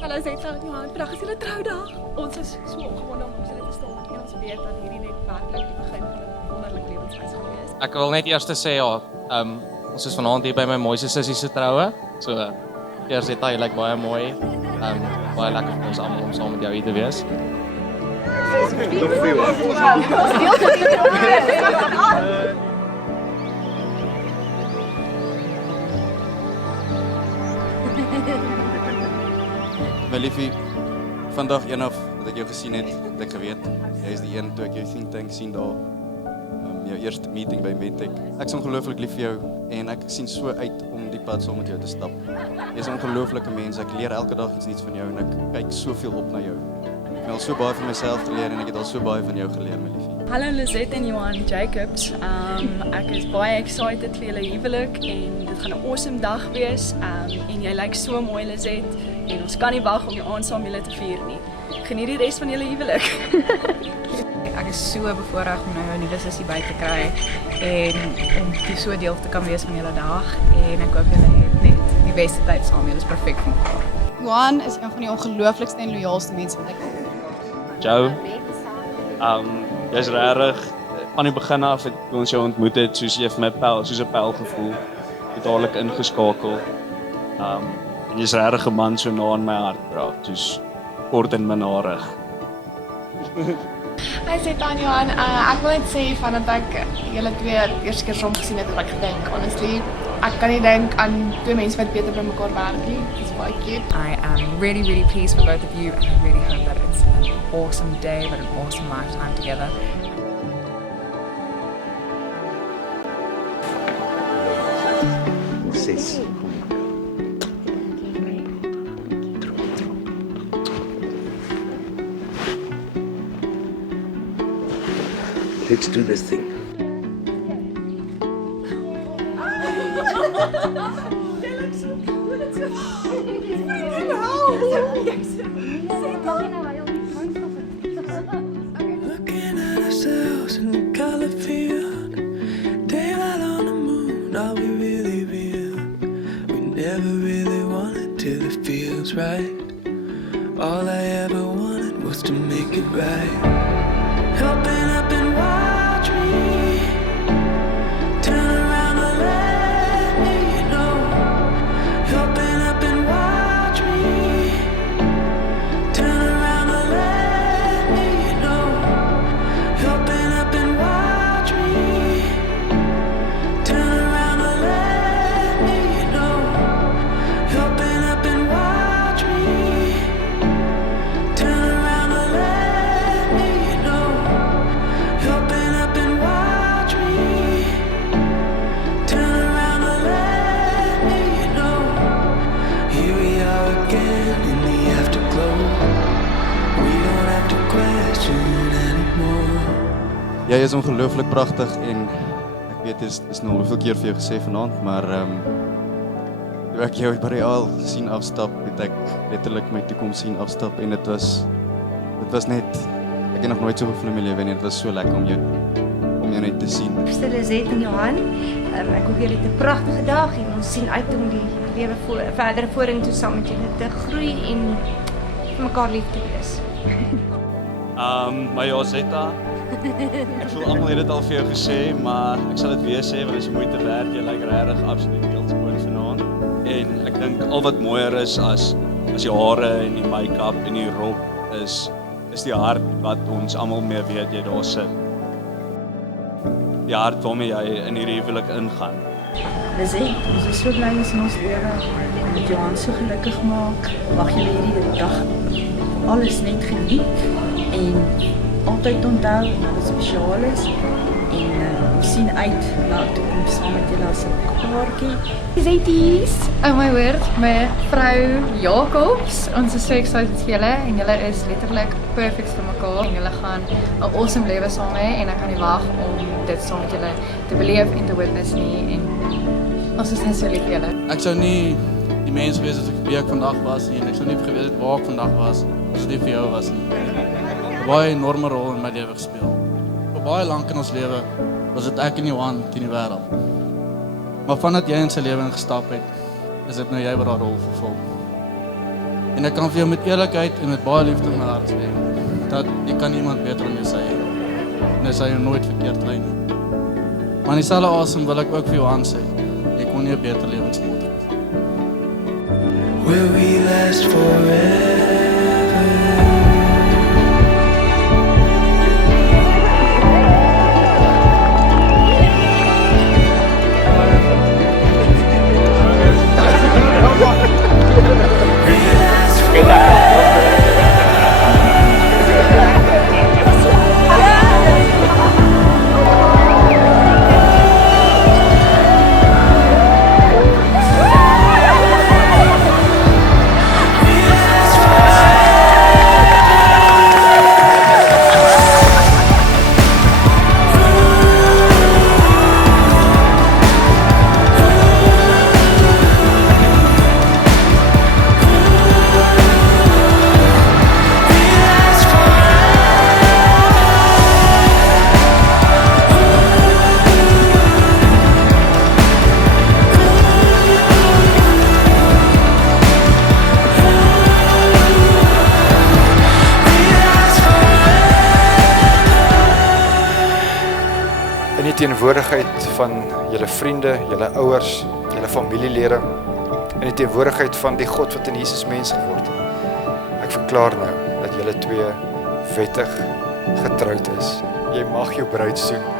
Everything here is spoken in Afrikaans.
Hallo Zeta en Johan, vandag is julle troudag. Ons is so opgewonde om julle te staan en ons weet dat hierdie net werklik die begin van 'n wonderlike lewensreis gaan wees. Ek wil net eers sê ja, ons is vanaand hier by my mooiste sussie se troue. So eers Zeta, jy lyk baie mooi. Baie lekker vir ons almal om saam met jou hier te wees. My liefie, vandag eendag wat ek jou gesien het, het ek geweet, jy is die een toe ek jou think tank sien daar, jou eerste meeting by Medtech. Ek is ongelooflik lief vir jou en ek sien so uit om die pad saam met jou te stap. Jy is 'n ongelooflike mens, ek leer elke dag iets nuuts van jou en ek kyk soveel op na jou. Ek het al so baie van myself geleer en ek het al so baie van jou geleer, my liefie. Hallo Lizette en Johan Jacobs. Ek is baie excited vir julle huwelik en dit gaan 'n awesome dag wees. En jy lyk so mooi Lizette en ons kan nie wag om die aand saam julle te vier nie. Geniet die res van julle huwelik. Ek is so bevoorreg om nou 'n nuwe sussie by te kry en om so deel te kan wees van julle dag en ek hoop julle het net die beste tyd saam. Julle is perfek vir mekaar. Johan is een van die ongelooflikste en loyaalste mense wat ek ken. Joe, jy's regtig van die begin af toe ons jou ontmoet het, soos jy vir my soos 'n pel gevoel, het dadelik ingeskakel. En jy's regtig 'n man so na in my hart praat, soos kort en minnarig. Hi Zeta en Johan, ek wil net sê van dat ek julle twee eerste keer saam gesien het, het ek gedink, honestly, ek kan nie dink aan twee mense wat beter by mekaar werk nie. Dis baie cute. I am really, really pleased for both of you and I really hope that it's an awesome day but an awesome lifetime together. Sis. Let's do this thing. Looking at ourselves in the color field, daylight on the moon, are we really real? We never really wanted till it feels right. All I ever wanted was to make it right. Open up and watch me. Turn around and let me know. Open up and watch me. Turn around and let me know. Open up and watch me. Turn around and let me know. Open up and watch me. Turn around and let me know. Open up and watch me. Turn around and let me know. Here we are again in the afterglow. We don't have to question anymore. Jy is ongelooflik pragtig en ek weet dit is nou hoeveel keer vir jou gesê vanaand, maar toe ek jou by die aal sien afstap, het ek letterlik my toekoms sien afstap en dit was net, ek het nog nooit so gevoel in my lewe nie, dit was so lekker om jou net te sien. Liefste Lizette en Johan, ek hoop julle het 'n pragtige dag en ons sien uit om die lewe verder vorentoe saam met julle te groei en vir mekaar lief te wees. Maar ja, Zeta, ek voel almal het dit al vir jou gesê, maar ek sal dit weer sê, want dit is moeite werd, jy lyk regtig absoluut beeldskoon vanaand. En ek dink al wat mooier is as die hare en die make-up en die rok is die hart wat ons almal mee weet jy daar sit. Die hart waarmee jy in hierdie huwelik ingaan. Lizette, ons is so bly ons in ons lewe en met Johan so gelukkig maak. Mag julle hierdie dag alles net geniet en altyd onthou dat dit spesiaal is en ons sien uit na die toekoms saam met julle as 'n paartjie. Zetties, oh my word, my vrou Jacobs, ons is so excited vir julle en julle is letterlik perfect vir mekaar en julle gaan 'n awesome lewe saam hê en ek kan nie wag om dit saam met julle te beleef en te witness nie en ons is net so lief vir julle. Ek sou nie die mens gewees het as ek wie ek vandag was nie en ek sou nie geweet het waar ek vandag was as dit nie vir jou was nie. 'n Baie enorme rol in my lewe gespeel. Vir baie lank in ons lewe was dit ek en Johan teen die wêreld. Maar vandat jy in sy lewe ingestap het, is dit nou jy wat daardie rol vervul. En ek kan vir jou met eerlikheid en met baie liefde in my hart sê, dat jy kan iemand beter in sy hê. En hy sal jou nooit verkeerd lei nie. Maar in dieselfde asem wil ek ook vir jou aansê, jy kon nie 'n beter lewensmaat hê. Will we last forever? In die teenwoordigheid van julle vriende, julle ouers, julle familielede, in die teenwoordigheid van die God wat in Jesus mens geword het. Ek verklaar nou dat julle twee wettig getroud is. Jy mag jou bruid soen.